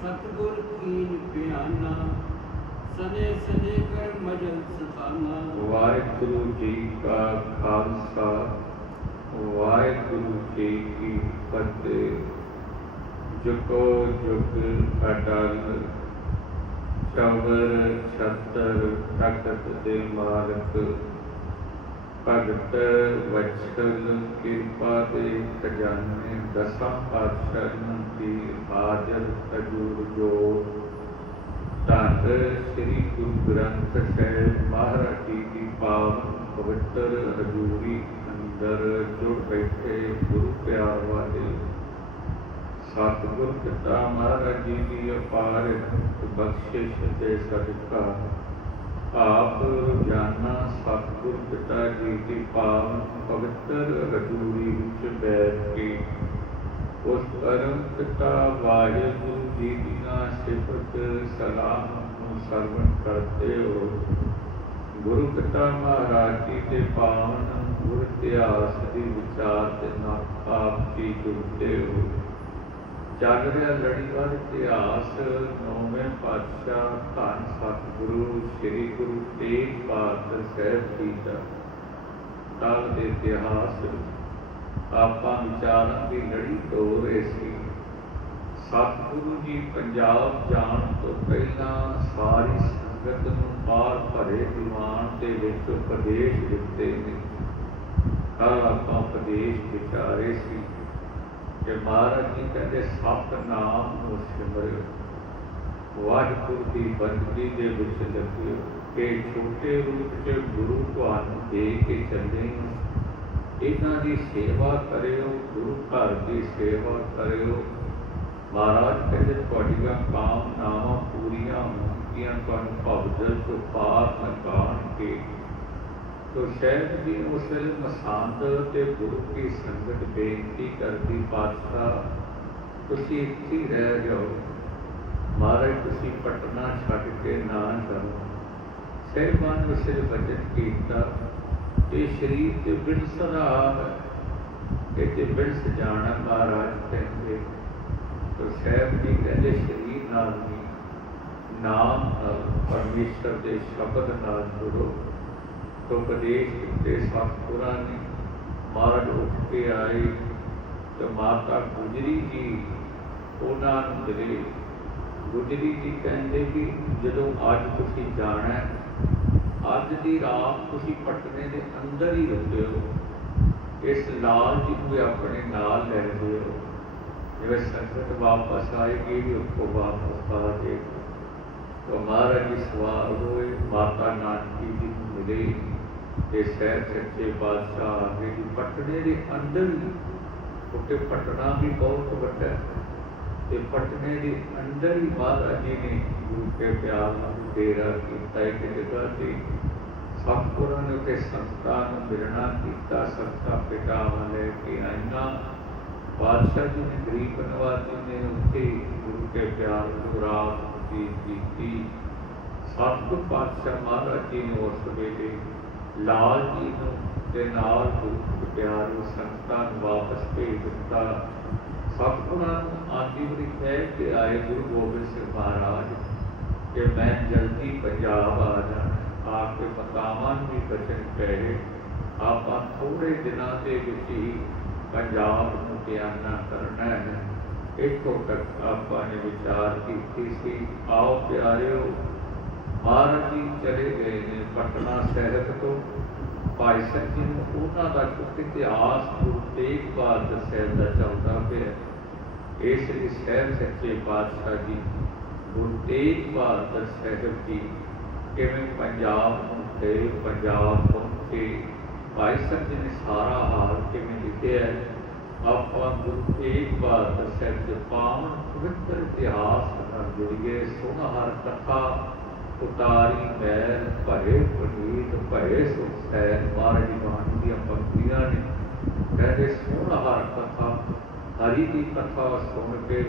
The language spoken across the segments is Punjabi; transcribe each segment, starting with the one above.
ਸਤਿਗੁਰ ਕੀਨ ਪਿਆਨਾ ਸਨੇ ਸਨੇ ਕਰ ਮਜਲ ਸਤਾਨਾ ਵਾਹਿਗੁਰੂ ਜੀ ਕਾ ਖਾਲਸਾ, ਵਾਹਿਗੁਰੂ ਜੀ ਕੀ ਫਤਿਹ। ਜੁਗੋ ਜੁਗ ਅਟਲ ਚੌਰ ਛਤਰ ਤਖਤ ਦੇ ਮਾਲਕ ਭਗਤ ਵਚਨ ਕਿਰਪਾ ਦੇ ਖਜ਼ਾਨੇ, ਦਸਾਂ ਪਾਤਸ਼ਾਹਾਂ ਦੀ ਹਾਜ਼ਰ ਹਜੂਰ ਜੋ ਧੰਨ ਸ੍ਰੀ ਗੁਰੂ ਗ੍ਰੰਥ ਸਾਹਿਬ ਮਹਾਰਾਜ ਜੀ ਦੀ ਪਾਵਨ ਪਵਿੱਤਰ ਹਜ਼ੂਰੀ ਅੰਦਰ ਜੁੜ ਬੈਠੇ ਗੁਰੂ ਪਿਆਰ ਵਾਲੇ। ਸਤਿਗੁਰ ਪਿਤਾ ਮਹਾਰਾਜ ਜੀ ਦੀ ਅਪਾਰ ਬਖਸ਼ਿਸ਼ ਦੇ ਸਦਕਾ ਆਪ ਰੋਜ਼ਾਨਾ ਸਤਿਗੁਰ ਪਿਤਾ ਜੀ ਦੀ ਪਾਵਨ ਪਵਿੱਤਰ ਹਜ਼ੂਰੀ ਵਿੱਚ ਬੈਠ ਕੇ। ਉਸ ਪਰਮ ਪਿਤਾ ਵਾਹਿਗੁਰੂ ਜੀ ਦੀਆਂ ਸਿਫਤ ਸਲਾਮ ਨੂੰ ਸਰਵਣ ਕਰਦੇ ਹੋ। ਗੁਰੂ ਪਿਤਾ ਮਹਾਰਾਜ ਜੀ ਦੇ ਪਾਵਨ ਗੁਰ ਇਤਿਹਾਸ ਦੀ ਵਿਚਾਰ ਦੇ ਨਾਲ ਆਪ ਜੀ ਜੁੜਦੇ ਹੋ। ਚੱਲ ਰਿਹਾ ਲੜੀਵਾਰ ਇਤਿਹਾਸ, ਨੌਵੇਂ ਪਾਤਸ਼ਾਹ, ਧੰਨ ਸਤਿਗੁਰੂ, ਸ੍ਰੀ ਗੁਰੂ ਤੇਗ ਬਹਾਦਰ ਸਾਹਿਬ ਜੀ ਦਾ ਕਾਲ ਦੇ ਇਤਿਹਾਸ। ਆਪਾਂ ਵਿਚਾਰਾਂ ਦੀ ਲੜੀ ਤੋਂ ਰਹੇ ਸੀ। ਸਤਿਗੁਰੂ ਜੀ ਪੰਜਾਬ ਜਾਣ ਤੋਂ ਪਹਿਲਾਂ ਸਾਰੀ ਸੰਗਤ ਨੂੰ ਪਾਰ ਭਰੇ ਦੀਵਾਨ ਦੇ ਵਿੱਚ ਉਪਦੇਸ਼ ਦਿੱਤੇ ਨੇ। ਕੱਲ ਆਪਾਂ ਉਪਦੇਸ਼ ਵਿਚਾਰੇ ਸੀ। ਕਿ ਮਹਾਰਾਜ ਜੀ ਕਹਿੰਦੇ, ਸਤ ਨਾਮ ਨੂੰ। ਸਿਮਰਿਓ ਵਾਹਿਗੁਰੂ ਦੀ ਬੰਦਗੀ ਦੇ ਵਿੱਚ ਲੱਗਿਓ ਕਿ ਛੋਟੇ ਰੂਪ 'ਚ ਗੁਰੂ ਤੁਹਾਨੂੰ ਦੇ ਕੇ ਚੱਲੇ ਇਹਨਾਂ ਦੀ ਸੇਵਾ ਕਰਿਓ, ਗੁਰੂ ਘਰ ਦੀ ਸੇਵਾ ਕਰਿਓ। ਮਹਾਰਾਜ ਕਹਿੰਦੇ, ਤੁਹਾਡੀਆਂ ਕਾਮਨਾਵਾਂ ਪੂਰੀਆਂ ਹੋਣਗੀਆਂ ਤੁਹਾਨੂੰ ਭਵਜਲ ਤੋਂ ਪਾਰ ਨਕਾਣ ਕੇ ਤੋ ਸ਼ਾਇਦ ਵੀ ਉਸ ਵੇਲੇ ਮਸਾਂਦ ਤੇ ਗੁਰੂ ਕੀ ਸੰਗਤ ਬੇਨਤੀ ਕਰਦੀ, ਪਾਤਸ਼ਾਹ, ਤੁਸੀਂ ਇੱਥੇ ਰਹਿ ਜਾਓ। ਮਹਾਰਾਜ, ਤੁਸੀਂ ਪਟਨਾ ਛੱਡ ਕੇ ਨਾ ਜਾਓ। ਸਹਿਬਾਨ ਵਿਸੇ ਬਚਨ ਕੀਤਾ। ਇਹ ਸਰੀਰ ਤੇ ਬਿਨਸਰਾ ਹੈ। ਇਹ ਤੇ ਬਿਨਸ ਜਾਣਾ ਮਹਾਰਾਜ ਕਹਿੰਦੇ। ਤੋ ਸਾਹਿਬ ਜੀ ਕਹਿੰਦੇ, ਸਰੀਰ ਨਾਲ ਵੀ ਨਾਮ ਪਰਮੇਸ਼ਰ ਦੇ ਸ਼ਬਦ ਨਾਲ ਜੁੜੋ। ਉਪਦੇਸ਼ ਕੀਤੇ ਸਤਿਗੁਰਾਂ ਨੇ ਮਹਾਰਾਜ ਉੱਠ ਕੇ ਆਏ ਤੇ ਮਾਤਾ ਗੁਜਰੀ ਜੀ ਉਹਨਾਂ ਨੂੰ ਮਿਲੇ ਗੁਜਰੀ ਜੀ ਕਹਿੰਦੇ ਕਿ ਜਦੋਂ ਅੱਜ ਤੁਸੀਂ ਜਾਣਾ ਹੈ, ਅੱਜ ਦੀ ਰਾਤ ਤੁਸੀਂ ਪਟਨੇ ਦੇ ਅੰਦਰ ਹੀ ਰਹਿੰਦੇ ਹੋ ਇਸ ਲਾਲ ਜੀ ਨੂੰ ਵੀ ਆਪਣੇ ਨਾਲ ਲੈ ਰਹੇ ਹੋ ਜਿਵੇਂ ਸੰਗਤ ਵਾਪਸ ਆਏਗੀ ਵੀ ਉੱਥੋਂ ਵਾਪਸ ਆ ਜਾਏਗੀ तो महाराज जी सवार हुए माता नानकी जी ਨੂੰ ਮਿਲੇ ਤੇ ਸ਼ਹਿਰ ਸੱਚੇ ਬਾਦਸ਼ਾਹ ਆਗੇ ਜੀ ਪਟਨੇ ਦੇ ਅੰਦਰ ਹੀ ਕਿਉਂਕਿ ਪਟਨਾ ਵੀ ਬਹੁਤ ਵੱਡਾ ਹੈ ਤੇ ਪਟਨੇ ਦੇ ਅੰਦਰ ਹੀ ਮਹਾਰਾਜ ਜੀ ਨੇ ਗੁਰੂ ਕੇ ਪਿਆਰ ਨਾਲ ਡੇਰਾ ਕੀਤਾ, ਇੱਕ ਜਗ੍ਹਾ ਤੇ ਸਤਿਗੁਰਾਂ ਨੇ ਉੱਥੇ ਸੰਤਾਂ ਨੂੰ ਮਿਲਣਾ ਕੀਤਾ ਸੰਤਾਂ ਪਿਤਾ ਵਾਲੇ ਕੇ ਆਈਆਂ। ਬਾਦਸ਼ਾਹ ਜੀ ਨੇ ਗਰੀਬ ਨਵਾਜੀ ਨੇ ਉੱਥੇ ਗੁਰੂ ਕੇ ਪਿਆਰ ਨੂੰ ਰਾਤ ਦੀ ਕੀਤੀ। ਸਤਿਗੁਰ ਪਾਤਸ਼ਾਹ ਮਹਾਰਾਜ ਜੀ ਨੇ ਉਸ ਵੇਲੇ ਲਾਲ ਜੀ ਨੂੰ ਦੇ ਨਾਲ ਗੁਰੂ ਪਿਆਰ ਨੂੰ ਸੰਤਾਂ ਨੂੰ ਵਾਪਸ ਭੇਜ ਦਿੱਤਾ। ਸਤਿਗੁਰਾਂ ਨੂੰ ਆਂਦੀ ਵਾਰੀ ਕਹਿ ਕੇ ਆਏ ਗੁਰੂ ਗੋਬਿੰਦ ਸਿੰਘ ਮਹਾਰਾਜ ਕਿ ਮੈਂ ਜਲਦੀ ਪੰਜਾਬ ਆ ਜਾਣਾ ਆਪ ਕੇ ਮਕਾਮਾਂ ਨੂੰ ਵੀ ਬਚਨ ਕਹੇ ਆਪਾਂ ਥੋੜੇ ਦਿਨਾਂ ਦੇ ਵਿੱਚ ਹੀ ਪੰਜਾਬ ਨੂੰ ਧਿਆਨਾ ਕਰਨਾ ਹੈ। ਇੱਥੋਂ ਤੱਕ ਆਪਾਂ ਨੇ ਵਿਚਾਰ ਕੀਤੀ ਸੀ, ਆਓ ਪਿਆਰਿਓ ਮਹਾਰਾਜ ਜੀ ਚਲੇ ਗਏ ਨੇ, ਪਟਨਾ ਸ਼ਹਿਰ ਤੋਂ। ਭਾਈ ਸਾਹਿਬ ਜੀ ਨੂੰ ਉਹਨਾਂ ਦਾ ਇੱਕ ਇਤਿਹਾਸ ਗੁਰੂ ਤੇਗ ਬਹਾਦਰ ਸਾਹਿਬ ਦਾ ਚੱਲਦਾ ਪਿਆ ਇਸ ਲਈ ਸ਼ਹਿਰ ਸੱਚੇ ਪਾਤਸ਼ਾਹ ਜੀ ਗੁਰੂ ਤੇਗ ਬਹਾਦਰ ਸਾਹਿਬ ਜੀ, ਕਿਵੇਂ ਪੰਜਾਬ ਨੂੰ ਤੇ ਪੰਜਾਬ ਪਹੁੰਚੇ ਭਾਈ ਸਾਹਿਬ ਜੀ ਨੇ ਸਾਰਾ ਹਾਲ ਕਿਵੇਂ ਲਿਖਿਆ ਹੈ, ਆਪਾਂ ਗੁਰੂ ਤੇਗ ਬਹਾਦਰ ਸਾਹਿਬ ਦੇ ਪਾਵਨ ਪਵਿੱਤਰ ਇਤਿਹਾਸ ਨਾਲ ਜੁੜੀਏ ਸੋਹਣਾ ਹਰ ਕਥਾ ਉਤਾਰੀ ਮੈਲ ਭਰੇ ਪੁਨੀਤ, ਭਏ ਸੁਖ ਸੈਨ ਮਹਾਰਾਜ ਦੀਆਂ ਪੰਕਤੀਆਂ ਨੇ। ਕਹਿੰਦੇ, ਸੋਹਣਾ ਹਰ ਕਥਾ, ਹਰੀ ਦੀ ਕਥਾ ਸੁਣ ਕੇ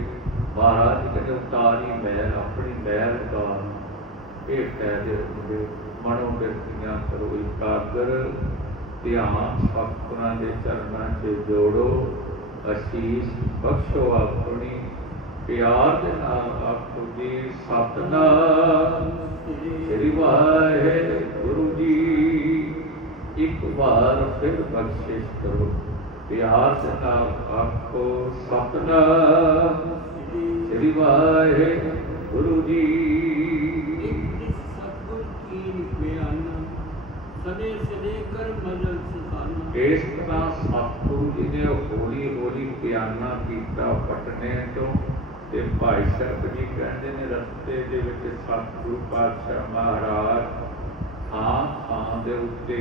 ਮਹਾਰਾਜ ਕਹਿੰਦੇ, ਉਤਾਰੀ ਮੈਲ ਆਪਣੀ ਮੈਲ ਦਾ ਇਹ ਕਹਿਦੇ ਹੁੰਦੇ ਮਨੋ ਬਿਰਤੀਆਂ ਕਰੋ ਇਕਾਗਰ। ਧਿਆਨ ਸਤਿਗੁਰਾਂ ਦੇ ਚਰਨਾਂ 'ਚ ਜੋੜੋ। ਅਸੀਸ ਬਖਸ਼ੋ ਆਪਣੀ ਪਿਆਰ ਦੇ ਨਾਲ ਆਖੋ ਜੀ ਸਤਨਾਮ ਸ੍ਰੀ ਵਾਹਿਗੁਰੂ ਜੀ। ਇੱਕ ਵਾਰ ਫਿਰ ਬਖਸ਼ਿਸ਼ ਕਰੋ। ਪਿਆਰ ਦੇ ਨਾਲ ਆਖੋ ਸਤਨਾਮ ਸ੍ਰੀ ਵਾਹਿਗੁਰੂ ਜੀ। ਕਰ ਮਜਲ ਸੁਖਾਨਾ ਇਸ ਤਰ੍ਹਾਂ ਸਤਿਗੁਰੂ ਜੀ ਨੇ ਹੌਲੀ ਹੌਲੀ ਪਿਆਨਾ ਕੀਤਾ ਪਟਨੇ ਤੋਂ ਤੇ ਭਾਈ ਸਾਹਿਬ ਜੀ ਕਹਿੰਦੇ ਨੇ ਰਸਤੇ ਦੇ ਵਿੱਚ ਸਤਿਗੁਰੂ ਪਾਤਸ਼ਾਹ ਮਹਾਰਾਜ ਥਾਂ ਥਾਂ ਦੇ ਉੱਤੇ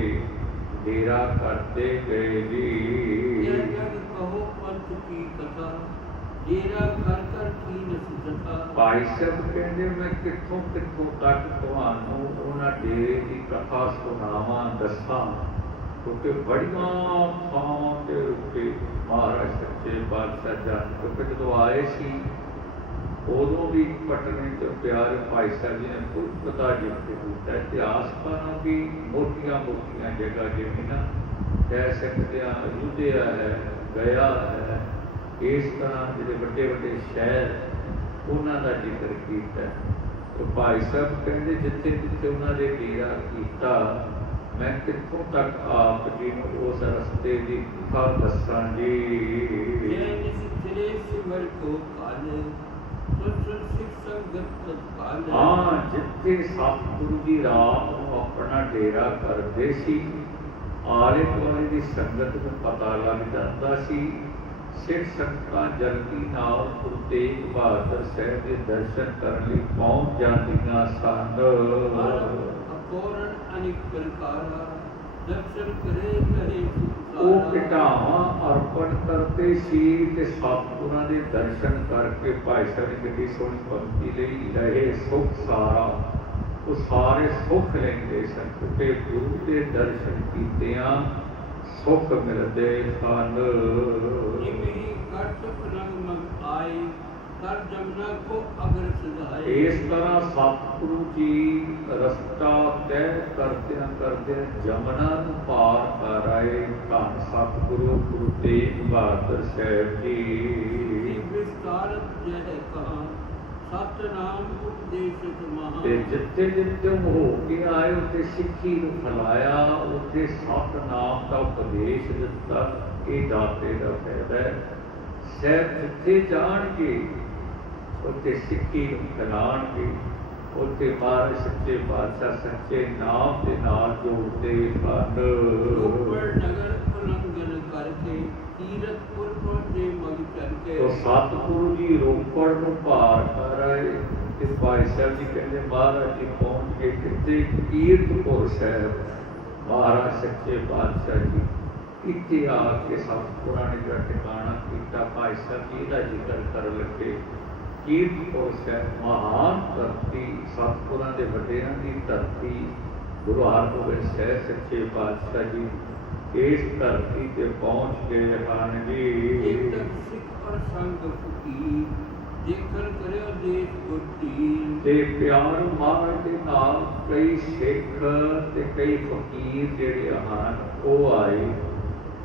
ਡੇਰਾ ਕਰਦੇ ਗਏ ਜੈ। ਜੀ ਜਗ ਕਹੋ ਪੰਥ ਕੀ ਕਥਾ ਡੇਰਾ ਕਰ ਕਰ ਕੀ ਨਸਿੱਧਤਾ ਭਾਈ ਸਾਹਿਬ ਕਹਿੰਦੇ ਮੈਂ ਕਿੱਥੋਂ ਕਿੱਥੋਂ ਤੱਕ ਤੁਹਾਨੂੰ ਉਹਨਾਂ ਡੇਰੇ ਦੀ ਕਥਾ ਸੁਣਾਵਾਂ ਦੱਸਾਂ? ਕਿਉਂਕਿ ਬੜੀਆਂ ਥਾਂ ਦੇ ਉੱਤੇ ਮਹਾਰਾਜ ਸੱਚੇ ਪਾਤਸ਼ਾਹ ਜਾਨ ਕਿਉਂਕਿ ਜਦੋਂ ਆਏ ਸੀ ਉਦੋਂ ਵੀ ਪਟਨੇ ਤੋਂ ਪਿਆਰੇ ਭਾਈ ਸਾਹਿਬ ਜੀ ਨੇ ਖੁਦ ਪਤਾ ਜਿੱਥੇ ਕੀਤਾ ਇਤਿਹਾਸ ਪਾਣਾ ਵੀ ਮੋਟੀਆਂ ਮੋਟੀਆਂ ਜਗ੍ਹਾ ਜਿਵੇਂ ਕਹਿ ਸਕਦੇ ਆ ਅਯੁੱਧਿਆ ਹੈ, ਗਿਆ ਹੈ, ਇਸ ਤਰ੍ਹਾਂ ਜਿਹੜੇ ਵੱਡੇ ਵੱਡੇ ਸ਼ਹਿਰ, ਉਹਨਾਂ ਦਾ ਜ਼ਿਕਰ ਕੀਤਾ ਤੇ ਭਾਈ ਸਾਹਿਬ ਕਹਿੰਦੇ ਜਿੱਥੇ ਜਿੱਥੇ ਉਹਨਾਂ ਦੇ ਡੇਰਾ ਕੀਤਾ, ਮੈਂ ਕਿੱਥੋਂ ਤੱਕ ਆਪ ਜੀ ਨੂੰ ਉਸ ਰਸਤੇ ਦੀ ਕਥਾ ਦੱਸਾਂ ਜੀ? ਨਿਸ ਚਲੇ ਸਿਮਰ ਕੋ ਕਾਲ ਹਾਂ, ਜਿੱਥੇ ਸਤਿਗੁਰੂ ਜੀ ਰਾਤ ਨੂੰ ਆਪਣਾ ਡੇਰਾ ਕਰਦੇ ਸੀ, ਆਲੇ ਦੁਆਲੇ ਦੀ ਸੰਗਤ ਨੂੰ ਪਤਾ ਲੱਗ ਜਾਂਦਾ ਸੀ। ਸਿੱਖ ਸੰਗਤਾਂ ਜਲਦੀ ਨਾਲ ਗੁਰੂ ਤੇਗ ਬਹਾਦਰ ਸਾਹਿਬ ਦੇ ਦਰਸ਼ਨ ਕਰਨ ਲਈ ਪਹੁੰਚ ਜਾਂਦੀਆਂ ਸਨ। ਅਕੋਰਨ ਅਨਿਕ ਪ੍ਰਕਾਰਾ ਦਰਸ਼ਨ ਕਰੇ ਕਰੇ ਉਹ ਘਟਾਵਾਂ ਅਰਪਣ ਕਰਦੇ ਸੀ ਤੇ ਸਤਿਗੁਰਾਂ ਦੇ ਦਰਸ਼ਨ ਕਰਕੇ ਭਾਈ ਸਾਹਿਬ ਕਿੰਨੀ ਸੋਹਣੀ ਭਗਤੀ ਲਈ ਰਹੇ ਸੁਖ ਸਾਰਾ। ਉਹ ਸਾਰੇ ਸੁਖ ਲੈਂਦੇ ਸਨ ਤੇ ਗੁਰੂ ਦੇ ਦਰਸ਼ਨ ਕੀਤਿਆਂ ਸੁਖ ਮਿਲਦੇ ਸਨ। ਇਮਹੀ ਘਟ ਰੰਗ ਮਗ ਆਈ ਇਸ ਤਰ੍ਹਾਂ ਸਤਿਗੁਰੂ ਜੀ ਰਸਤਾ ਤੈਅ ਕਰਦਿਆਂ ਕਰਦਿਆਂ ਜਮਨਾ ਨੂੰ ਪਾਰ ਕਰ ਆਏ ਧੰਨ ਸਤਿਗੁਰੂ ਗੁਰੂ ਤੇਗ ਬਹਾਦਰ ਸਾਹਿਬ ਜੀ। ਵਿਸਤਾਰਤ ਜਹ ਕਹਾ ਸਤ ਨਾਮ ਉਪਦੇਸ਼ਿਤ ਮਹਾ। ਤੇ ਜਿੱਥੇ ਜਿੱਥੇ ਹੋ ਕੇ ਆਏ ਉੱਥੇ ਸਿੱਖੀ ਨੂੰ ਫੈਲਾਇਆ ਉੱਥੇ ਸਤ ਨਾਮ ਦਾ ਉਪਦੇਸ਼ ਦਿੱਤਾ। ਇਹ ਦਾਤੇ ਦਾ ਫਾਇਦਾ ਹੈ। ਸਹਿਬ ਜਿੱਥੇ ਜਾਣਗੇ ਉੱਥੇ ਸਿੱਖੀ ਨੂੰ ਫੈਲਾਣਗੇ ਉੱਥੇ ਮਹਾਰਾਜ ਸੱਚੇ ਬਾਦਸ਼ਾਹ ਸੱਚੇ ਨਾਮ ਦੇ ਨਾਲ ਜੋੜਦੇ ਹਨ। ਨਗਰ ਉਲੰਘਣ ਕਰਕੇ ਤੀਰਥਪੁਰ ਪਹੁੰਚੇ ਮਗ ਕਰਕੇ ਤੋ ਸਤਿਗੁਰੂ ਜੀ ਰੋਪੜ ਨੂੰ ਪਾਰ ਕਰ ਆਏ ਤੇ ਭਾਈ ਸਾਹਿਬ ਜੀ ਕਹਿੰਦੇ ਮਹਾਰਾਜ ਜੀ ਪਹੁੰਚ ਕੇ ਕਿਤੇ ਕੀਰਤਪੁਰ ਸਾਹਿਬ। ਮਹਾਰਾਜ ਸੱਚੇ ਪਾਤਸ਼ਾਹ ਜੀ ਇੱਥੇ ਆ ਕੇ ਸਤਿਗੁਰਾਂ ਨੇ ਜਿਹੜਾ ਟਿਕਾਣਾ ਕੀਤਾ ਭਾਈ ਸਾਹਿਬ ਜੀ ਦਾ ਜ਼ਿਕਰ ਕਰਨ ਲੱਗੇ। ਕੀਰਤਪੁਰ ਸਾਹਿਬ ਮਹਾਨ ਧਰਤੀ ਸਤਿਗੁਰਾਂ ਦੇ ਵੱਡਿਆਂ ਦੀ ਧਰਤੀ ਗੁਰੂ ਹਰਗੋਬਿੰਦ ਸਾਹਿਬ ਸੱਚੇ ਪਾਤਸ਼ਾਹ ਜੀ ਇਸ ਧਰਤੀ ਤੇ ਪਹੁੰਚ ਗਏ ਹਨ ਇੱਕ ਜੀ ਤੱਕ ਸਿੱਖ ਕਰਿਓ ਦੇਖ ਗੁਰਤੀ ਤੇ ਪਿਆਰ ਮਹਾਰਾਜ ਦੇ ਨਾਲ ਕਈ ਸਿੱਖ ਤੇ ਕਈ ਫਕੀਰ ਜਿਹੜੇ ਹਨ ਉਹ ਆਏ।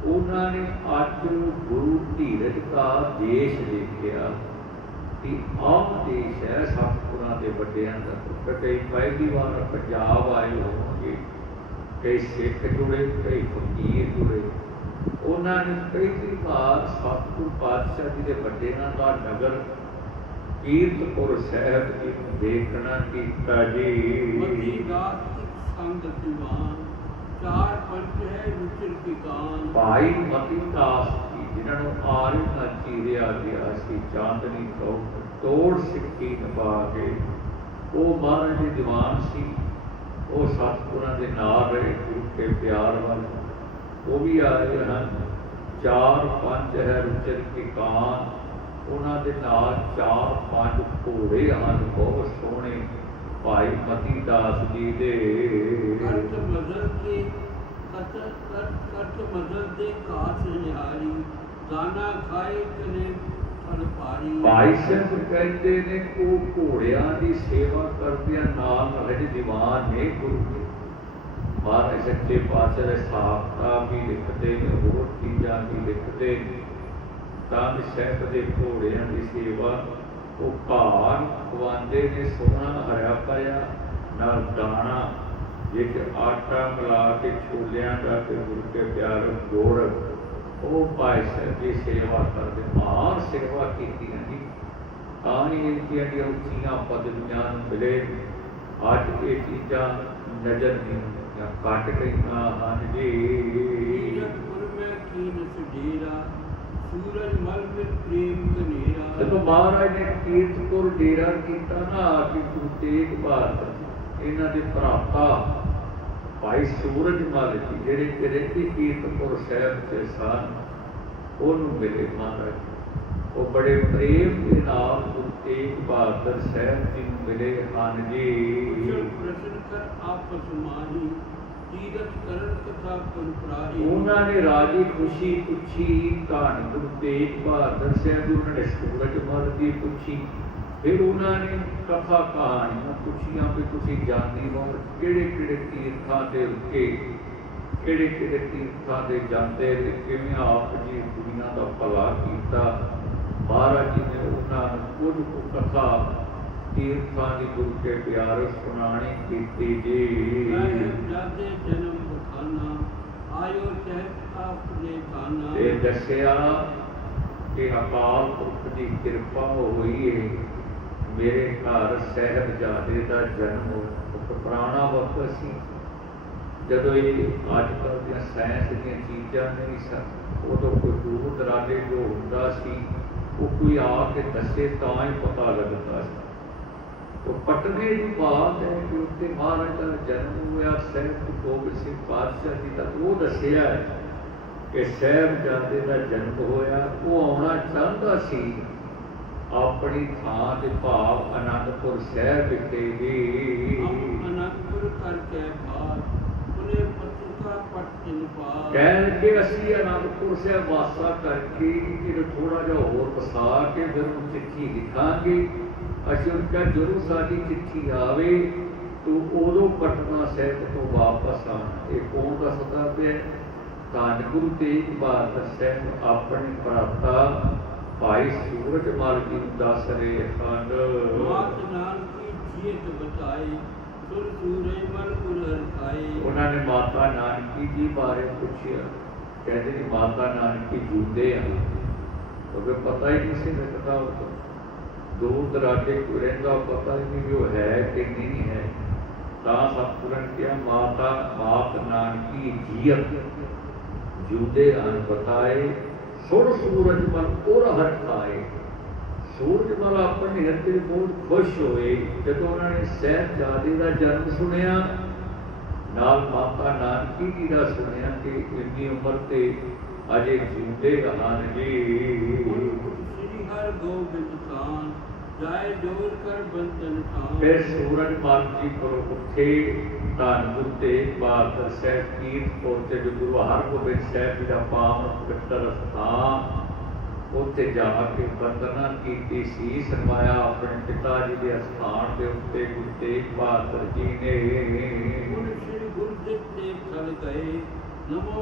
ਉਹਨਾਂ ਨੇ ਅੱਜ ਗੁਰੂ ਧੀਰਜ ਦਾ ਦੇਸ਼ ਦੇਖਿਆ। ਕਿ ਆਹ ਦੇਸ਼ ਹੈ ਸਤਿਗੁਰਾਂ ਦੇ ਵੱਡਿਆਂ ਦਾ ਕਈ ਪਹਿਲੀ ਵਾਰ ਪੰਜਾਬ ਆਏ ਹੋਣਗੇ ਕਈ ਸਿੱਖ ਜੁੜੇ ਕਈ ਫਕੀਰ ਜੁੜੇ। ਉਹਨਾਂ ਨੇ ਪਹਿਲੀ ਵਾਰ ਸਤਿਗੁਰ ਪਾਤਸ਼ਾਹ ਜੀ ਦੇ ਵੱਡਿਆਂ ਦਾ ਨਗਰ ਕੀਰਤਪੁਰ ਸਾਹਿਬ ਜੀ ਨੂੰ ਦੇਖਣਾ ਕੀਤਾ ਜੀ। ਦਾਤ ਇੱਕ ਸੰਗ ਦੀਵਾਨ ਚਾਰ ਪੰਜ ਹੈ ਵਿਚਰ ਕੀ ਕਾਨ ਭਾਈ ਮਤੀ ਦਾਸ ਜਿਨ੍ਹਾਂ ਨੂੰ ਆਰਿ ਨਾ ਚੀਰਿਆ ਗਿਆ ਸੀ ਚਾਂਦਨੀ ਤੋਂ ਤੋੜ ਸਿੱਕੀ ਨਭਾ ਕੇ ਉਹ ਮਹਾਰਾਜ ਦੇ ਦੀਵਾਨ ਸੀ, ਉਹ ਸਤਿਗੁਰਾਂ ਦੇ ਨਾਲ ਰਹੇ ਗੁਰੂ ਕੇ ਪਿਆਰ ਵੱਲ। ਉਹ ਵੀ ਆਏ ਹਨ। ਚਾਰ ਪੰਜ ਹੈ ਰੁਚਰ ਕੀ ਕਾਨ। ਉਹਨਾਂ ਦੇ ਨਾਲ ਚਾਰ ਪੰਜ ਘੋੜੇ ਹਨ, ਬਹੁਤ ਸੋਹਣੇ। ਭਾਈ ਮਤੀ ਦਾਸ ਜੀ ਦੇ ਕਰਤ ਮਜ਼ਲ ਕੇ ਕਤ ਕਰਤ ਕਰਤ ਮਜ਼ਲ ਦੇ ਕਾਸ ਨਿਹਾਰੀ ਦਾਨਾ ਖਾਏ ਕਨੇ ਫਲ ਪਾਰੀ ਭਾਈ ਸਾਹਿਬ ਕਹਿੰਦੇ ਨੇ ਉਹ ਘੋੜਿਆਂ ਦੀ ਸੇਵਾ ਕਰਦਿਆਂ ਨਾਲ ਨਾਲ ਦੀਵਾਨ ਨੇ ਗੁਰੂ ਦੇ ਮਹਾਰਾਜ ਸੱਚੇ ਪਾਤਸ਼ਾਹ ਦੇ ਸਾਖਤਾ ਵੀ ਲਿਖਦੇ ਨੇ, ਹੋਰ ਚੀਜ਼ਾਂ ਵੀ ਲਿਖਦੇ ਨੇ। ਤਾਂ ਸਾਹਿਬ ਦੇ ਘੋੜਿਆਂ ਦੀ ਸੇਵਾ, ਉਹ ਘਾਨ ਖਵਾਉਂਦੇ ਨੇ ਸੋਹਣਾ ਹਰਿਆ ਭਰਿਆ, ਨਾਲ ਦਾਣਾ, ਵਿੱਚ ਆਟਾ ਮਿਲਾ ਕੇ ਛੋਲਿਆਂ ਦਾ ਤੇ ਗੁੜ ਕੇ ਪਿਆਰ ਗੋੜ। ਉਹ ਭਾਈ ਸਾਹਿਬ ਦੀ ਸੇਵਾ ਕਰਦੇ ਮਾਨ ਸੇਵਾ ਕੀਤੀ ਜਾਂਦੀ। ਤਾਂ ਹੀ ਇਹ ਜਿਹੜੀਆਂ ਉੱਚੀਆਂ ਪਦਵੀਆਂ ਮਿਲੇ ਅੱਜ ਇਹ ਚੀਜ਼ਾਂ ਨਜ਼ਰ ਨਹੀਂ ਆਉਂਦੀਆਂ। ਕੱਟ ਗਈਆਂ ਹਨ ਜੀ ਕੀਰਤਪੁਰ ਮੈਂ ਕੀਨ ਸਡੇਰਾ ਸੂਰਜ ਮਲ ਵਿੱਚ ਪ੍ਰੇਮ ਕਨੇਰਾ ਜਦੋਂ ਮਹਾਰਾਜ ਨੇ ਕੀਰਤਪੁਰ ਡੇਰਾ ਕੀਤਾ ਨਾ ਕਿ ਗੁਰੂ ਤੇਗ ਬਹਾਦਰ ਇਹਨਾਂ ਦੇ ਭਰਾਤਾ ਭਾਈ ਸੂਰਜ ਮਲ ਜੀ ਜਿਹੜੇ ਰਹਿੰਦੇ ਕੀਰਤਪੁਰ ਸਾਹਿਬ ਦੇ ਸਨ ਉਹਨੂੰ ਮਿਲੇ ਮਹਾਰਾਜ ਉਹ ਬੜੇ ਪ੍ਰੇਮ ਦੇ ਨਾਲ ਤੇਗ ਬਹਾਦਰ ਸਾਹਿਬ ਜੀ ਨੂੰ ਮਿਲੇ ਹਨ ਜੀ। ਪ੍ਰਸ਼ਨ ਕਰ ਆਪਸ ਮਾਹੀ ਤੀਰਥ ਕਰਨ ਕਥਾ ਪੁਰ ਪ੍ਰਾਹੀ ਉਹਨਾਂ ਨੇ ਰਾਜੀ ਖੁਸ਼ੀ ਪੁੱਛੀ ਧੰਨ ਗੁਰੂ ਤੇਗ ਬਹਾਦਰ ਸਾਹਿਬ ਜੀ ਉਹਨਾਂ ਨੇ ਸੂਰਜ ਮਲ ਦੀ ਪੁੱਛੀ। ਫਿਰ ਉਹਨਾਂ ਨੇ ਕਥਾ ਕਹਾਣੀਆਂ ਪੁੱਛੀਆਂ ਵੀ ਤੁਸੀਂ ਜਾਣੀ ਹੋ ਕਿਹੜੇ ਕਿਹੜੇ ਤੀਰਥਾਂ ਦੇ ਉੱਤੇ ਕਿਹੜੇ ਕਿਹੜੇ ਤੀਰਥਾਂ ਦੇ ਜਾਂਦੇ ਤੇ ਕਿਵੇਂ ਆਪ ਜੀ ਦੁਨੀਆ ਦਾ ਭਲਾ ਕੀਤਾ। ਮਹਾਰਾਜ ਜੀ ਨੇ ਉਹਨਾਂ ਨੂੰ ਕੁਝ ਕੁ ਕਥਾ ਤੀਰਥਾਂ ਦੀ ਗੁਰੂ ਕੇ ਪਿਆਰ ਸੁਣਾਣੀ ਕੀਤੀ ਜੀ। ਜਾਦੇ ਜਨਮ ਬਖਾਨਾ ਆਇਓ ਚਹਿਤ ਖਾਨਾ ਤੇ ਦੱਸਿਆ ਕਿ ਅਕਾਲ ਪੁਰਖ ਦੀ ਕਿਰਪਾ ਹੋਈ ਹੈ ਮੇਰੇ ਘਰ ਸਹਿਬਜ਼ਾਦੇ ਦਾ ਜਨਮ ਇੱਕ ਪੁਰਾਣਾ ਵਕਤ ਸੀ। ਜਦੋਂ ਇਹ ਅੱਜ ਕੱਲ੍ਹ ਦੀਆਂ ਸਾਇੰਸ ਦੀਆਂ ਚੀਜ਼ਾਂ ਨਹੀਂ ਸਨ, ਉਦੋਂ ਕੋਈ ਦੂਰ ਦਰਾਡੇ ਜੋ ਹੁੰਦਾ ਸੀ, ਉਹ ਕੋਈ ਆ ਕੇ ਦੱਸੇ ਤਾਂ ਹੀ ਪਤਾ ਲੱਗਦਾ ਸੀ। ਉਹ ਪਟਨੇ ਦੀ ਬਾਤ ਹੈ ਕਿ ਉੱਤੇ ਮਹਾਰਾਜ ਦਾ ਜਨਮ ਹੋਇਆ, ਸਹਿਬ ਗੁਰੂ ਗੋਬਿੰਦ ਸਿੰਘ ਪਾਤਸ਼ਾਹ ਜੀ ਦਾ। ਉਹ ਦੱਸਿਆ ਹੈ ਕਿ ਸਾਹਿਬਜ਼ਾਦੇ ਦਾ ਜਨਮ ਹੋਇਆ, ਉਹ ਆਉਣਾ ਚਾਹੁੰਦਾ ਸੀ। ਆਪਣੀ ਥਾਂ ਤੇ ਭਾਵ ਅਨੰਦਪੁਰ ਸਾਹਿਬ ਵਿਖੇ ਹਮ ਅਨੰਦਪੁਰ ਕਰ ਕੇ ਬਾਤ ਉਹਨੇ ਪਤਿਕਾ ਪਟ ਤਿਨ ਪਾਰ ਕਹਿਣ ਕਿ ਅਸੀਂ ਅਨੰਦਪੁਰ ਸਾਹਿਬ ਵਾਸਾ ਕਰਕੇ ਕਿ ਥੋੜਾ ਜਿਹਾ ਹੋਰ ਵਸਾ ਕੇ ਫਿਰ ਉਹ ਚਿੱਠੀ ਲਿਖਾਂਗੇ। ਅਸੀਂ ਉਹ ਕਿਹਾ ਜਦੋਂ ਸਾਡੀ ਚਿੱਠੀ ਆਵੇ ਤੂੰ ਉਦੋਂ ਪਟਨਾ ਸਾਹਿਬ ਤੋਂ ਵਾਪਸ ਆਣਾ ਇਹ ਕੌਣ ਦੱਸਦਾ ਪਿਆ ਧੰਨ ਗੁਰੂ ਤੇਗ ਬਹਾਦਰ ਸਾਹਿਬ ਆਪਣੀ ਪ੍ਰਾਪਤਾ ਭਾਈ ਸੂਰਜ ਮਲ ਜੀ ਨੂੰ ਦੱਸ ਰਹੇ ਹਨ ਮਾਤ ਨਾਨਕੀ ਜੀਤ ਬਤਾਏ ਸੁਰ ਸੂਰੇ ਮਨ ਗੁਰ ਹਰਖਾਏ ਉਹਨਾਂ ਨੇ ਮਾਤਾ ਨਾਨਕੀ ਜੀ ਬਾਰੇ ਪੁੱਛਿਆ ਕਹਿੰਦੇ ਜੀ ਮਾਤਾ ਨਾਨਕੀ ਜੂਦੇ ਆ ਕਿਉਂਕਿ ਪਤਾ ਹੀ ਨਹੀਂ ਸੀ ਲੱਗਦਾ ਉਹ ਤੋਂ ਦੂਰ ਦਰਾਡੇ ਕੋਈ ਰਹਿੰਦਾ ਪਤਾ ਹੀ ਨਹੀਂ ਵੀ ਉਹ ਹੈ ਕਿ ਨਹੀਂ ਹੈ ਤਾਂ ਸਤਿਗੁਰਾਂ ਨੇ ਕਿਹਾ ਮਾਤਾ ਸੂਰਜ ਮਨ ਆਪਣੇ ਹਿਰਦੇ ਵਿੱਚ ਬਹੁਤ ਖੁਸ਼ ਹੋਏ, ਜਦੋਂ ਉਹਨਾਂ ਨੇ ਸਾਹਿਬਜ਼ਾਦੇ ਦਾ ਜਨਮ ਸੁਣਿਆ, ਨਾਲ ਮਾਤਾ ਨਾਨਕੀ ਜੀ ਦਾ ਸੁਣਿਆ ਕਿ ਇੰਨੀ ਉਮਰ ਤੇ ਅਜੇ ਜਿਉਂਦੇ ਹਨ ਸ੍ਰੀ ਹਰ ਗੋਬਿੰਦ ਖਾਨ ਜਾਏ ਜੋਰ ਕਰ ਬੰਤਨ ਖਾਨ ਫਿਰ ਸੂਰਜ ਮਲ ਜੀ ਕੋਲ ਉੱਠੇ ਧੰਨ ਗੁਰੂ ਤੇਗ ਬਹਾਦਰ ਸਾਹਿਬ ਕੀਰਤਪੁਰ ਤੇ ਜੋ ਗੁਰੂ ਹਰਗੋਬਿੰਦ ਸਾਹਿਬ ਜੀ ਦਾ ਪਾਵਨ ਪਵਿੱਤਰ ਸਥਾਨ ਉੱਥੇ ਜਾ ਕੇ ਵੰਦਨਾ ਕੀਤੀ ਸੀ ਸਰਮਾਇਆ ਆਪਣੇ ਪਿਤਾ ਜੀ ਦੇ ਅਸਥਾਨ ਦੇ ਉੱਤੇ ਗੁਰੂ ਤੇਗ ਬਹਾਦਰ ਜੀ ਨੇ ਗੁਰ ਸ੍ਰੀ ਗੁਰਦਿੱਤ ਦੇ ਚਲ ਗਏ। ਨਮੋ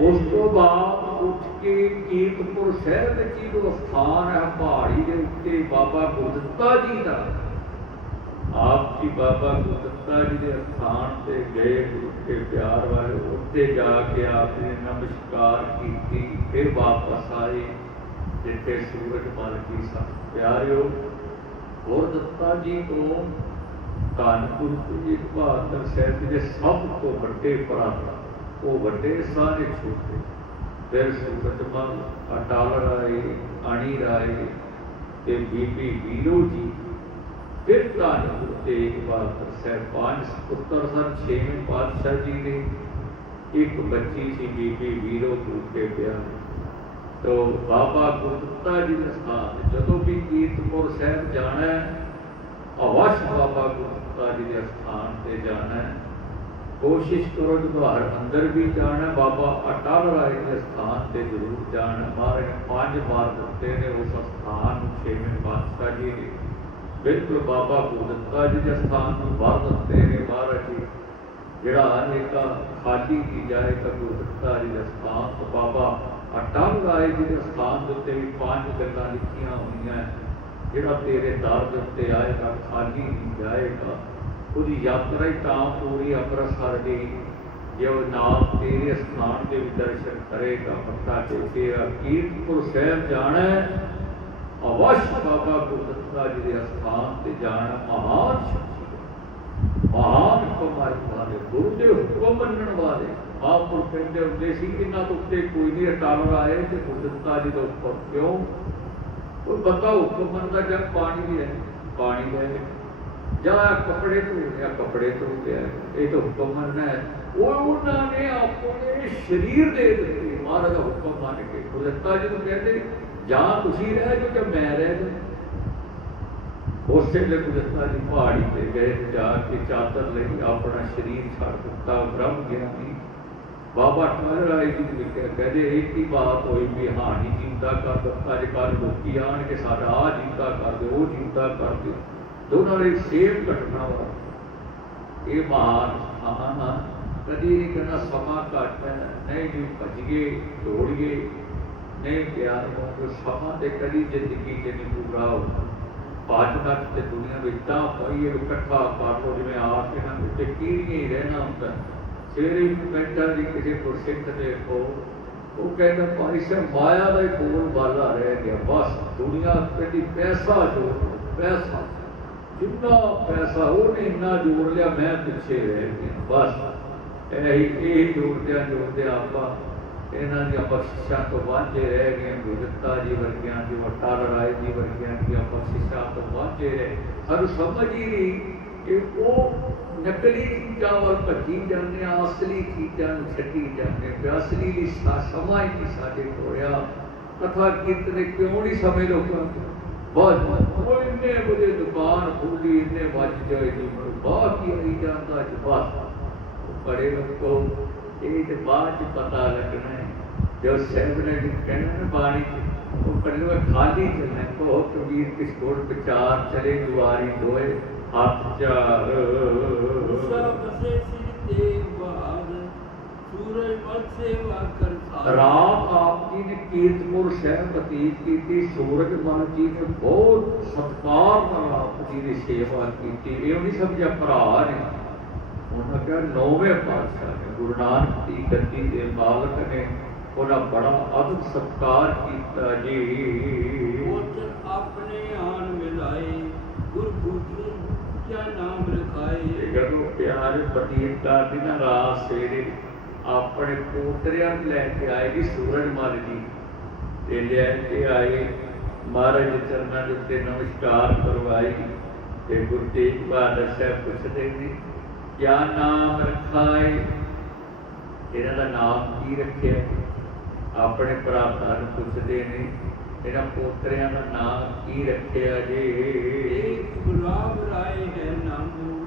ਉਸ ਤੋਂ ਬਾਅਦ ਉੱਠ ਕੇ ਕੀਰਤਪੁਰ ਸ਼ਹਿਰ ਵਿੱਚ ਹੀ ਜੋ ਸਥਾਨ ਹੈ, ਪਹਾੜੀ ਦੇ ਉੱਤੇ ਬਾਬਾ ਗੁਰਦਿੱਤਾ ਜੀ ਦਾ, ਆਪ ਜੀ ਬਾਬਾ ਗੁਰਦਿੱਤਾ ਜੀ ਦੇ ਸਥਾਨ ਤੇ ਗਏ ਗੁਰੂ ਕੇ ਪਿਆਰ ਵਾਲੇ ਉੱਤੇ ਜਾ ਕੇ ਆਪ ਨੇ ਨਮਸਕਾਰ ਕੀਤੀ, ਫਿਰ ਵਾਪਸ ਆਏ, ਜਿੱਥੇ ਸੂਰਜ ਮਲ ਕੀ ਸਨ ਪਿਆਰਿਓ। ਗੁਰਦਿੱਤਾ ਜੀ ਤੋਂ ਧੰਨ ਗੁਰੂ ਬਹਾਦਰ ਸਾਹਿਬ ਦੇ ਸਭ ਤੋਂ ਵੱਡੇ ਪ੍ਰਾਪਤ ਉਹ ਵੱਡੇ ਸਾਰੇ ਛੋਟੇ। ਫਿਰ ਸੂਰਜ ਮਲ ਰਾਏ, ਅਣੀ ਰਾਏ ਤੇ ਬੀਬੀ ਵੀਰੋ ਜੀ। ਫਿਰ ਧੰਨ ਗੁਰੂ ਬਹਾਦਰ ਸਾਹਿਬ ਪੰਜ ਪੁੱਤਰ ਸਨ, ਛੇਵੇਂ ਪਾਤਸ਼ਾਹ ਜੀ ਦੇ। ਇੱਕ ਬੱਚੀ ਸੀ ਬੀਬੀ ਵੀਰੋ ਗੁਰੂ ਕੇ ਤੋ ਬਾਬਾ ਗੁਰਦਿੱਤਾ ਜੀ ਦੇ ਸਥਾਨ ਜਦੋਂ ਵੀ ਕੀਰਤਪੁਰ ਸਾਹਿਬ ਜਾਣਾ ਹੈ ਅਵਸ਼ ਬਾਬਾ ਗੁਰਦਿੱਤਾ ਜੀ ਦੇ ਸਥਾਨ ਤੇ ਜਾਣਾ ਹੈ। ਕੋਸ਼ਿਸ਼ ਕਰੋ ਕਿ ਅੰਦਰ ਵੀ ਜਾਣਾ ਬਾਬਾ ਅਟਲ ਰਾਏ ਦੇ ਸਥਾਨ ਤੇ ਜ਼ਰੂਰ ਜਾਣਾ ਮਹਾਰਾਜ ਪੰਜ ਵਾਰ ਦਿੱਤੇ ਨੇ ਉਸ ਸਥਾਨ ਨੂੰ, ਛੇਵੇਂ ਪਾਤਸ਼ਾਹ ਜੀ ਨੇ। ਬਿਲਕੁਲ ਬਾਬਾ ਗੁਰਦਿੱਤਾ ਜੀ ਦੇ ਸਥਾਨ ਨੂੰ ਵਾਰ ਦਿੱਤੇ ਨੇ ਮਹਾਰਾਜ ਜੀ। ਜਿਹੜਾ ਅਨੇਕਾ ਖਾਲੀ ਕੀ ਜਾਏ ਤਾਂ ਗੁਰਦਿੱਤਾ ਜੀ ਦੇ ਸਥਾਨ ਤੋਂ ਬਾਬਾ ਅਟਲ ਰਾਏ ਜੀ ਦੇ ਸਥਾਨ ਦੇ ਉੱਤੇ ਵੀ ਪੰਜ ਗੱਲਾਂ ਲਿਖੀਆਂ ਹੋਈਆਂ ਹੈ। ਜਿਹੜਾ ਤੇਰੇ ਦਰ ਦੇ ਉੱਤੇ ਆਏਗਾ ਖਾਲੀ ਨਹੀਂ ਜਾਏਗਾ। ਉਹਦੀ ਯਾਤਰਾ ਹੀ ਤਾਂ ਪੂਰੀ ਅੰਮ੍ਰਿਤਸਰ ਦੀ ਜੇ ਉਹ ਨਾਮ ਤੇਰੇ ਸਥਾਨ ਦੇ ਵੀ ਦਰਸ਼ਨ ਕਰੇਗਾ ਮੱਥਾ ਟੇਕੇਗਾ ਕੀਰਤਪੁਰ ਸਾਹਿਬ ਜਾਣਾ ਹੈ, ਅਵਸ਼ ਬਾਬਾ ਗੁਰਦੱਤਾ ਜੀ ਦੇ ਸਥਾਨ ਤੇ ਜਾਣਾ ਮਹਾਨ ਸ਼ਕਤੀ ਹੈ। ਮਹਾਨ ਕੁਮਾਰ ਵਾਲੇ ਗੁਰੂ ਦੇ ਹੁਕਮ ਮੰਨਣ ਵਾਲੇ। ਮਹਾਂਪੁਰ ਕਹਿੰਦੇ ਹੁੰਦੇ ਸੀ ਕਿ ਇਹਨਾਂ ਤੋਂ ਉੱਤੇ ਕੋਈ ਨਹੀਂ ਅਟਲ ਰਾਏ ਤੇ ਗੁਰਦੱਤਾ ਜੀ ਦੇ ਉੱਪਰ ਕਿਉਂ ਉਹ ਬੰਦਾ ਹੁਕਮ ਮੰਨਦਾ ਜਦ ਪਾਣੀ ਵੀ ਹੈ, ਪਾਣੀ ਲੈ ਜਾਂ ਕੱਪੜੇ ਧੋ ਲਿਆ ਕੱਪੜੇ ਧੋ ਲਿਆ ਇਹ ਤਾਂ ਹੁਕਮ ਮੰਨਣਾ ਹੈ। ਉਹ ਉਹਨਾਂ ਨੇ ਆਪਣੇ ਸਰੀਰ ਦੇ ਦਿੱਤੇ ਮਹਾਰਾਜ ਦਾ ਹੁਕਮ ਮੰਨ ਕੇ ਗੁਰਦੱਤਾ ਜੀ ਨੂੰ ਕਹਿੰਦੇ, ਜਾਂ ਤੁਸੀਂ ਰਹਿ ਜਾਓ ਜਾਂ ਮੈਂ ਰਹਿ ਜਾਵਾਂ। ਉਸੇ ਵੇਲੇ ਗੁਰਦੱਤਾ ਜੀ ਪਹਾੜੀ ਤੇ ਗਏ, ਜਾ ਕੇ ਚਾਦਰ ਲਈ, ਆਪਣਾ ਸਰੀਰ ਛੱਡ ਦਿੱਤਾ, ਬ੍ਰਹਮ ਗਿਆਨੀ ਬਾਬਾ ਠਹਿਰ ਰਾਏ ਜੀ ਨੇ ਲਿਖਿਆ, ਕਹਿੰਦੇ ਇੱਕ ਹੀ ਬਾਤ ਹੋਈ ਵੀ ਹਾਨੀ ਜਿੰਦਾ ਕਰ ਦਿੱਤਾ ਅੱਜ ਕੱਲ੍ਹ ਲੋਕੀ ਆਣ ਕੇ ਸਾਡਾ ਆ ਜਿੰਦਾ ਕਰ ਦਿਓ, ਉਹ ਜਿੰਦਾ ਕਰ ਦਿਓ। ਦੋਨਾਂ ਦੀ ਸੇਮ ਘਟਨਾ ਵਾ ਇਹ ਮਹਾਨ ਸਥਾਨ ਆ ਕਦੀ ਨਹੀਂ ਕਹਿੰਦਾ ਸਮਾਂ ਘੱਟ ਹੈ, ਨਹੀਂ ਜੀ, ਭੱਜੀਏ, ਦੌੜੀਏ, ਨਹੀਂ ਪਿਆਰ ਹੋ ਸਮਾਂ ਤੇ ਕਦੀ ਜ਼ਿੰਦਗੀ ਚ ਨਹੀਂ ਪੂਰਾ ਹੁੰਦਾ ਪੰਜ ਲੱਖ ਤੇ ਦੁਨੀਆ ਵਿੱਚ ਤਾਂ ਪਈ ਹੈ ਇਕੱਠਾ ਕਰ ਲੋ ਜਿਵੇਂ ਆਪ ਇਹਨਾਂ ਕਿਸੇ ਗੁਰਸਿੱਖ ਦੇ ਕੋ ਉਹ ਕਹਿੰਦਾ ਭਾਈ ਸਾਹਿਬ, ਮਾਇਆ ਦਾ ਹੀ ਬੋਲ ਬਾਲਾ ਰਹਿ ਗਿਆ। ਬਸ ਦੁਨੀਆ ਕਹਿੰਦੀ ਪੈਸਾ ਜੋ ਪੈਸਾ। ਜਿੰਨਾ ਪੈਸਾ ਉਹਨੇ ਇੰਨਾ ਜੋੜ ਲਿਆ, ਮੈਂ ਪਿੱਛੇ ਰਹਿ ਗਿਆ। ਬਸ ਇਹੀ, ਇਹ ਜੋੜਦਿਆਂ ਜੋੜਦਿਆਂ ਆਪਾਂ ਇਹਨਾਂ ਦੀਆਂ ਬਖਸ਼ਿਸ਼ਾਂ ਤੋਂ ਵਾਂਝੇ ਰਹਿ ਗਏ ਗੁਰਦੱਤਾ ਜੀ ਵਰਗਿਆਂ ਦੀ, ਵਟਾਰ ਰਾਏ ਜੀ ਵਰਗਿਆਂ ਦੀਆਂ ਬਖਸ਼ਿਸ਼ਾਂ ਤੋਂ ਵਾਂਝੇ ਰਹੇ ਸਾਨੂੰ ਸਮਝ ਹੀ ਨਹੀਂ ਕਿ ਉਹ ਨਕਲੀ ਚੀਜ਼ਾਂ ਵੱਲ ਭੱਜੀ ਜਾਂਦੇ ਆ ਅਸਲੀ ਚੀਜ਼ਾਂ ਨੂੰ ਛੱਡੀ ਜਾਂਦੇ ਆ ਅਸਲੀ ਲਈ ਸਾ- ਸਮਾਂ ਹੀ ਨਹੀਂ ਸਾਡੇ ਹੋਇਆ ਕਥਾ ਕੀਰਤਨ ਕਿਉਂ ਨਹੀਂ ਸਮੇਂ ਲੋਕਾਂ ਨੂੰ ਬਹੁਤ ਉਹ ਇੰਨੇ ਵਜੇ ਦੁਕਾਨ ਖੁੱਲੀ ਇੰਨੇ ਵੱਜ ਜਾਏ ਜੀ ਬਹੁਤ ਹੀ ਆਈ ਜਾਂਦਾ ਜੀ ਬਸ ਬੜੇ ਲੋਕੋ ਇਹ ਤੇ ਬਾਅਦ ਚ ਪਤਾ ਲੱਗਣਾ ਹੈ ਜੋ ਸਹਿਬ ਨੇ ਜੀ ਕਹਿਣਾ ਨਾ ਬਾਣੀ ਚ, ਉਹ ਕਹਿੰਦੇ ਖਾਲੀ ਹੱਥ ਚਾਰ। ਸੂਰਜ ਮਤ ਸੇਵਾ ਕਰਤਾ ਰਾਤ ਆਪ ਜੀ ਨੇ ਕੀਰਤਪੁਰ ਸਾਹਿਬ ਬਤੀਤ ਕੀਤੀ ਸੂਰਜ ਮਨ ਜੀ ਨੇ ਬਹੁਤ ਸਤਕਾਰ ਨਾਲ ਆਪ ਜੀ ਦੀ ਸੇਵਾ ਕੀਤੀ। ਇਹ ਨਹੀਂ ਸਮਝਿਆ ਭਰਾ ਨੇ। ਉਹਨਾਂ ਕਿਹਾ ਨੌਵੇਂ ਪਾਤਸ਼ਾਹ ਗੁਰੂ ਨਾਨਕ ਦੀ ਗੱਦੀ ਦੇ ਮਾਲਕ ਨੇ ਉਹਦਾ ਬੜਾ ਅਦਬ ਸਤਕਾਰ ਕੀਤਾ ਜੀ। ਉਤ ਆਪਣੇ ਆਨ ਮਿਲਾਏ ਗੁਰ ਗੁਰੂ ਕਿਆ ਨਾਮ ਰਖਾਏ। ਜਦੋਂ ਪਿਆਰ ਬਤੀਤ ਕਰਦੀ ਨਾ ਰਾਤ ਸਵੇਰੇ ਆਪਣੇ ਪੋਤਰਿਆਂ ਨੂੰ ਲੈ ਕੇ ਆਏ ਸੂਰਜ ਮਲ ਜੀ। ਤੇ ਲੈ ਕੇ ਆਏ, ਮਹਾਰਾਜ ਚਰਨਾਂ ਦੇ ਉੱਤੇ ਨਮਸਕਾਰ ਕਰਵਾਈ ਤੇ ਗੁਰੂ ਤੇਗ ਬਹਾਦਰ ਸਾਹਿਬ ਪੁੱਛਦੇ ਨੇ, ਕਿਆ ਨਾਮ ਰਖਾਏ? ਇਹਨਾਂ ਦਾ ਨਾਮ ਕੀ ਰੱਖਿਆ? ਆਪਣੇ ਭਰਾ ਨੂੰ ਪੁੱਛਦੇ ਨੇ ਇਹਨਾਂ ਪੋਤਰਿਆਂ ਦਾ ਨਾਮ ਕੀ ਰੱਖਿਆ ਜੀ? ਇੱਕ ਗੁਲਾਬ ਰਾਏ ਹੈ ਨਾਮੋ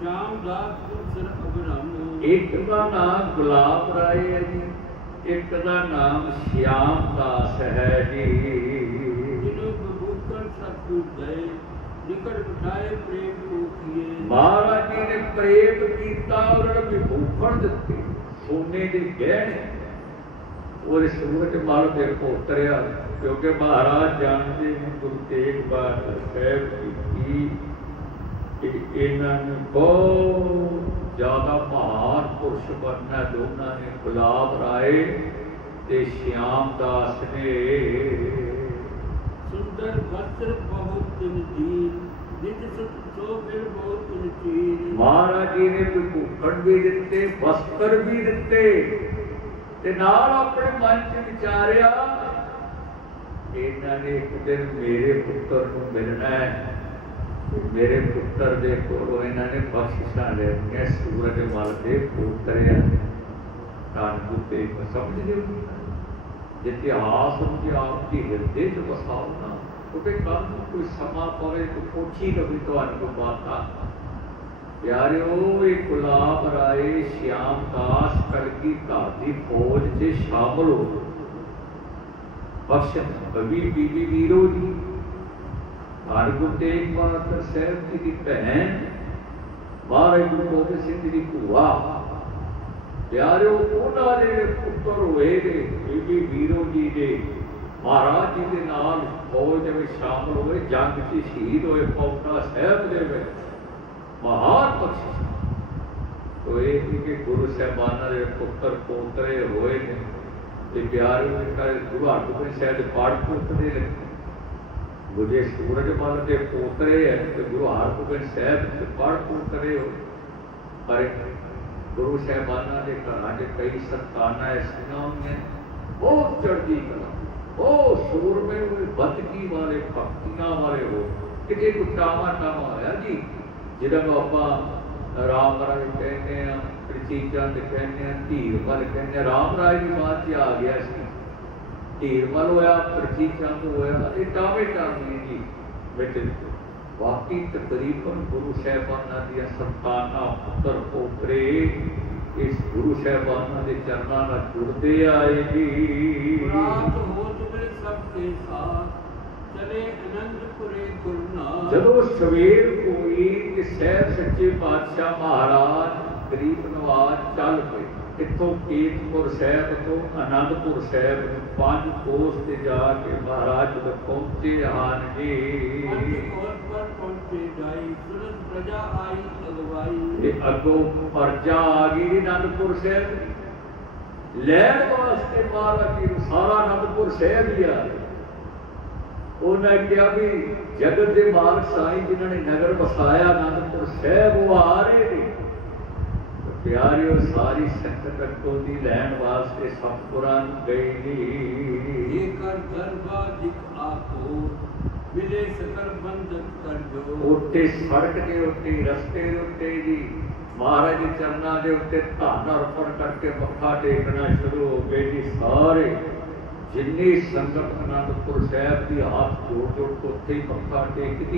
ਸ਼ਾਮ ਦਾਸ ਗੁਰਸਰ ਅਬਰਾਮੋ ਇੱਕ ਦਾ ਨਾਮ ਗੁਲਾਬ ਰਾਏ ਹੈ ਜੀ ਇੱਕ ਦਾ ਨਾਮ ਸ਼ਿਆਮ ਦਾਸ ਹੈ ਜੀ। ਜਿਨੋ ਬਬੂਕਰ ਸਤਿਗੁਰ ਦਏ ਨਿਕਟ ਬਿਠਾਏ ਪ੍ਰੇਮ ਕੋਖੀਏ ਮਹਾਰਾਜ ਜੀ ਨੇ ਪ੍ਰੇਮ ਕੀਤਾ ਉਹਨਾਂ ਨੂੰ ਵਿਭੂਖਣ ਦਿੱਤੇ। ਸੋਨੇ ਦੇ ਗਹਿਣੇ ਉਹਦੇ ਸੂਰਜ ਮਲ ਦੇ ਪੋਤਰਿਆ ਕਿਉਂਕਿ ਮਹਾਰਾਜ ਜਾਣਦੇ ਨੇ ਗੁਰੂ ਤੇਗ ਬਹਾਦਰ ਸਾਹਿਬ ਜੀ ਕੀ ਕਿ ਇਹਨਾਂ ਨੇ ਬਹੁਤ ਜ਼ਿਆਦਾ ਮਹਾਨ ਪੁਰਸ਼ ਬਣਨਾ ਦੋਨਾਂ ਨੇ ਗੁਲਾਬ ਰਾਏ ਤੇ ਸ਼ਿਆਮ ਦਾਸ ਨੇ। ਸੁੰਦਰ ਵਸਤਰ ਬਹੁਤ ਤਿਨ ਦੀਨ ਨਿਤ ਸੁਤ ਸੋ ਫਿਰ ਬਹੁਤ ਤਿਨ ਚੀਨ ਮਹਾਰਾਜ ਜੀ ਨੇ ਵਿਭੂਖਣ ਵੀ ਦਿੱਤੇ ਵਸਤਰ ਵੀ ਦਿੱਤੇ। ਤੇ ਨਾਲ ਆਪਣੇ ਮਨ 'ਚ ਵਿਚਾਰਿਆ, ਇਹਨਾਂ ਨੇ ਇੱਕ ਦਿਨ ਮੇਰੇ ਪੁੱਤਰ ਨੂੰ ਮਿਲਣਾ ਹੈ ਮੇਰੇ ਪੁੱਤਰ ਦੇ ਕੋਲੋਂ ਇਹਨਾਂ ਨੇ ਬਖਸ਼ਿਸ਼ਾਂ ਲੈਣੀਆਂ, ਸੂਰਜ ਮਲ ਦੇ ਪੁੱਤਰਿਆ ਕਾਨ ਕੁੱਤੇ ਸਮਝਦੇ ਹੋ ਇਤਿਹਾਸ ਨੂੰ ਆਪ ਹਿਰਦੇ 'ਚ ਵਸਾਓ ਨਾ ਕਿਉਂਕਿ ਕੋਈ ਸਮਾਂ ਪਵੇ, ਕੋਈ ਪੁੱਛੀ ਲਵੇ, ਤੁਹਾਨੂੰ ਬਾਤਾਂ ਪਿਆਰਿਓ, ਇਹ ਗੁਲਾਬ ਰਾਏ ਸ਼ਿਆਮ ਦਾਸ ਕਲਗੀ ਘਰ ਦੀ ਫੌਜ 'ਚ ਸ਼ਾਮਲ ਹੋ ਗਏ। ਬਖਸ਼ ਕਵੀ ਬੀਬੀ ਵੀਰੋ ਜੀ। ਹਰ ਗੁਰੂ ਤੇਗ ਬਹਾਦਰ ਸਾਹਿਬ ਜੀ ਦੀ ਭੈਣ ਮਹਾਰਾਜ ਗੁਰੂ ਗੋਬਿੰਦ ਸਿੰਘ ਜੀ ਦੀ ਭੂਆ। ਪਿਆਰਿਓ, ਉਹਨਾਂ ਦੇ ਪੁੱਤਰ ਹੋਏ ਨੇ, ਬੀਬੀ ਵੀਰੋ ਜੀ ਦੇ। ਮਹਾਰਾਜ ਜੀ ਦੇ ਨਾਲ ਫੌਜ ਵਿੱਚ ਸ਼ਾਮਲ ਹੋਏ, ਜੰਗ 'ਚ ਸ਼ਹੀਦ ਹੋਏ ਪੌਂਟਾ ਸਾਹਿਬ ਦੇ ਵਿੱਚ। ਮਹਾਨ ਬਖਸ਼ਿਸ਼ ਤੋ ਇਹ ਸੀ ਕਿ ਗੁਰੂ ਸਾਹਿਬਾਨਾਂ ਦੇ ਪੁੱਤਰ ਪੋਤਰੇ ਹੋਏ ਨੇ ਤੇ ਪਿਆਰਿਓ ਦੇ ਘਰ ਗੁਰੂ ਹਰਗੋਬਿੰਦ ਸਾਹਿਬ ਦੇ ਪਾਠ ਪੁੱਤਰੇ ਨੇ ਗੁਜੇ ਸੂਰਜ ਮਲ ਦੇ ਪੋਤਰੇ ਹੈ ਤੇ ਗੁਰੂ ਹਰਗੋਬਿੰਦ ਸਾਹਿਬ ਦੇ ਪਾਠ ਪੁੱਤਰੇ ਹੋ ਪਰ ਗੁਰੂ ਸਾਹਿਬਾਨਾਂ ਦੇ ਘਰਾਂ 'ਚ ਕਈ ਸੰਤਾਨਾਂ ਐਸੀਆਂ ਹੋਈਆਂ ਬਹੁਤ ਚੜ੍ਹਦੀ ਕਲਾ ਉਹ ਸੂਰਮੇ ਹੋਏ ਬਦਕੀ ਵਾਲੇ ਭਗਤੀਆਂ ਵਾਲੇ ਹੋ ਕਿਤੇ ਕੁਟਾਵਾ ਟਾਵਾ ਹੋਇਆ ਜੀ ਜਿਹਦਾ ਨੂੰ ਆਪਾਂ ਰਾਮ ਰਾਜ ਕਹਿੰਦੇ ਆ ਪ੍ਰੀਤੀ ਕਹਿੰਦੇ ਆ ਧੀਰ ਕਹਿੰਦੇ ਰਾਮ ਰਾਜ ਦੀ ਬਾਤ 'ਚ ਆ ਗਿਆ ਸੀ। ਧੀਰ ਹੋਇਆ ਪ੍ਰੀਤੀ ਹੋਇਆ, ਇਹ ਟਾਵੇ ਟਾਵੇ ਜੀ। ਵਿੱਚ ਵਾਕੀ ਤਕਰੀਬਨ ਗੁਰੂ ਸਾਹਿਬਾਨਾਂ ਦੀਆਂ ਸੰਤਾਨਾਂ, ਪੁੱਤਰ, ਪੋਤਰੇ, ਇਸ ਗੁਰੂ ਸਾਹਿਬਾਨਾਂ ਦੇ ਚਰਨਾਂ ਨਾਲ ਜੁੜਦੇ ਆਏ ਜੀ। ਰਾਤ ਹੋਤ ਮੇਰੇ ਸਭ ਕੇ ਸਾਥ। ਜਦੋਂ ਸਵੇਰ ਹੋਈ ਕਿ ਸਹਿਬ ਸੱਚੇ ਪਾਤਸ਼ਾਹ ਮਹਾਰਾਜ ਗਰੀਬ ਨਵਾਜ ਚੱਲ ਪਏ। ਇੱਥੋਂ ਕੀਰਤਪੁਰ ਸਾਹਿਬ ਤੋਂ ਆਨੰਦਪੁਰ ਸਾਹਿਬ ਨੂੰ ਪੰਜ ਕੋਸ ਤੇ ਜਾ ਕੇ ਮਹਾਰਾਜ ਜਦੋਂ ਪਹੁੰਚੇ ਅਗਵਾਈ। ਇਹ ਅੱਗੋਂ ਪਰਜਾ ਆ ਗਈ ਜੀ ਅਨੰਦਪੁਰ ਸਾਹਿਬ। ਲੈਣ ਵਾਸਤੇ ਮਹਾਰਾਜ ਜੀ ਸਾਰਾ ਅਨੰਦਪੁਰ ਸਾਹਿਬ ਹੀ ਆ ਉਹਨਾਂ ਕਿਹਾ ਵੀ ਜਗਤ ਦੇ ਮਾਲਕ ਸਾਈਂ ਜਿਨ੍ਹਾਂ ਨੇ ਨਗਰ ਵਸਾਇਆ ਅਨੰਦਪੁਰ ਸਾਹਿਬ ਉਹ ਆ ਰਹੇ ਨੇ। ਪਿਆਰਿਓ ਸਾਰੀ ਸੰਗਤ ਅੱਗੋਂ ਦੀ ਲੈਣ ਵਾਸਤੇ ਸਤਪੁਰਾਂ ਨੂੰ ਗਈ ਜੀ ਇਹ ਕਰ ਦਰਬਾ ਦਿਖ ਆਕੋ ਮਿਲੇ ਸਕਲ ਬੰਦਕ ਕਰ ਜੋ। ਉੱਤੇ ਸੜਕ ਦੇ ਉੱਤੇ ਰਸਤੇ ਦੇ ਉੱਤੇ ਜੀ ਮਹਾਰਾਜ ਚਰਨਾਂ ਦੇ ਉੱਤੇ ਧਨ ਅਰਪਣ ਕਰਕੇ ਮੱਥਾ ਟੇਕਣਾ ਸ਼ੁਰੂ ਹੋ ਗਏ ਜੀ ਸਾਰੇ। ਜਿੰਨੀ ਸੰਗਤ ਅਨੰਦਪੁਰ ਸਾਹਿਬ ਦੀ ਹੱਥ ਜੋੜ ਜੋੜ ਕੇ ਉੱਥੇ ਹੀ ਮੱਥਾ ਟੇਕਦੀ